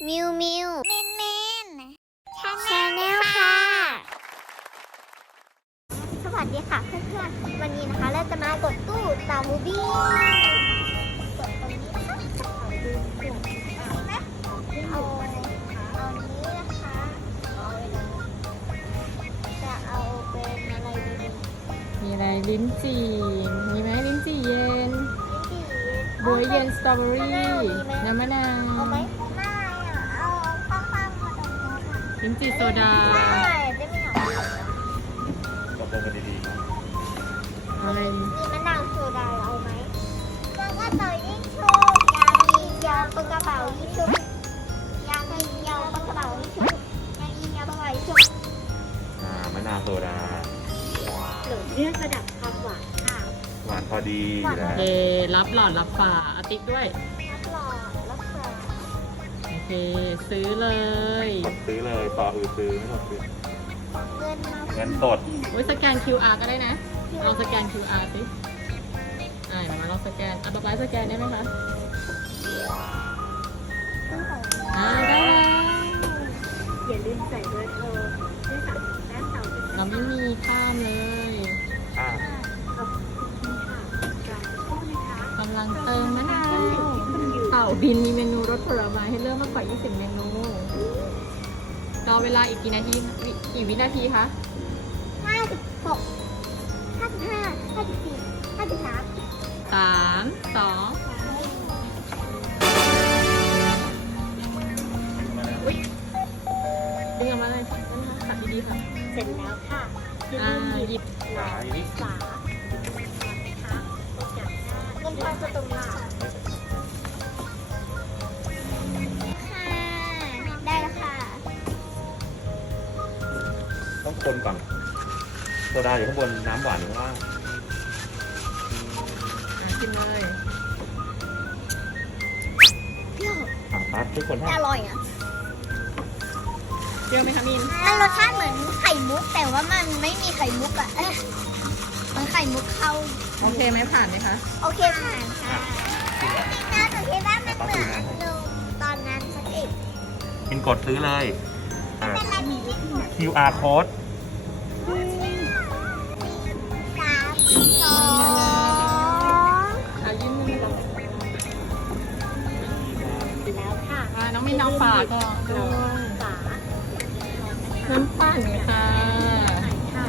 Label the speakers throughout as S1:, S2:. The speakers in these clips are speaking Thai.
S1: มิวมิวมินมินชาแนลค่ะ สวัสดีค่ะเพื่อนๆวันนี้นะคะเราจะมากดตู้ตาบูบี้กดตรงนี้นะคะเอาไหมเอานี้นะคะจะเอาเป็นอะไรดี
S2: มีอะไรลิ้นจี่มีไหมลิ้นจี่เย็น
S1: ดี
S2: เบอร์เย็นสตรอเบอรี่น้ำมะนาว
S1: เอาไหมไม่อ่ะเอาข้างๆมาตรงนี้ค่ะ
S2: ลิ้นจี่โซดา
S1: ไม่จะไม่เอา
S3: ตกลงกันดีๆครับ
S2: อะไร
S1: มีมะนาวโซดาเอาไหมกระเป๋ายิงชุบยางยิงยาวปากกระเป๋ายิงชุบยางยิงยาวปากกระเป๋ายิงชุบยางยิงยาวปากกระเป๋ายิงชุบ
S3: มะนาวโซดา
S1: หรือเลือกระดับความหวานค่ะ
S3: หวานพอดีอยู่แล้ว
S2: โอเครับหลอดรับฝาอาติ๊กด้วย
S1: รับหลอดรับฝา
S2: โอเคซื้อเลย
S3: กดซื้อเลยต่ออือซื้อไม่ต้องซื้อ
S1: เงินมา
S3: เงินสด
S2: โอ้ยสแกน QR ก็ได้นะลองสแกน QR สิมาลองสแกนป๊าป๊าสแกนได้ไหมคะ
S1: ซื้อของ
S2: ได้แล้ว
S1: อย่าลืมใส่เบอร์โทรด้วยค่ะแป๊บเต่าเป็น
S2: เราไม่มีข้ามเลย
S3: อ่า
S1: ขอบคุณค่ะจากตู้นะคะ
S2: กำลังเติมมะนาวเต่าบินมีเมนูรสผลไม้ให้เลือกมากกว่า20เมนูรอเวลาอีกกี่นาทีกี่วินาทีคะ
S1: 56 55 54 53
S2: 3 2อุ้ยดึงออกมาเลยขัดดีๆค่ะ
S1: เสร็จแล้วค่ะ
S2: หยิบ
S3: ขาอย่างนี้
S1: ฝานะคะตกจากหน้าเงินทอนจะตรงหน้าค่ะได้แล้วค่ะ
S3: ต้องคนก่อนโซดาอยู่ข้างบนน้ำหวานอยู่ข้างล่าง
S2: ชิมเลย
S1: เปรี้ยว
S3: ปั๊บทุกคนให้
S1: อร่อยอ่ะ
S2: เปรี้ยวไหมคะมิน
S1: มันรสชาติเหมือนไข่มุกแต่ว่ามันไม่มีไข่มุกอ่ะมันไข่มุกเข้า
S2: โอเคไหมผ่านไหมคะ
S1: โอเคผ่านค่ะจริงนะหนูคิดว่ามันเหมือนนมตอนนั้นสักอีก
S3: กินกดซื้อเลยอ่า
S1: เป็นอะไรที่ไม่เหมือน
S3: QR code
S1: 3 2
S2: ยื่นมือ
S1: แล้วค่ะ
S2: น้องมินน้องฝาก็ด้วย
S1: ฝา
S2: น้ำปั่นค่ะ
S1: ค่ะ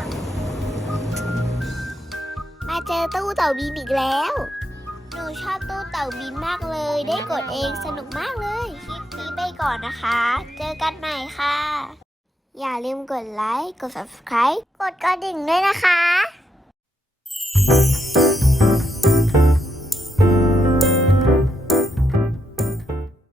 S1: มาเจอตู้เต่าบินอีกแล้ว หนูชอบตู้เต่าบินมากเลย ได้กดเองสนุกมากเลย คลิปนี้ไปก่อนนะคะ เจอกันใหม่ค่ะ อย่าลืมกดไลค์ กด subscribe กดกระดิ่งด้วยนะคะ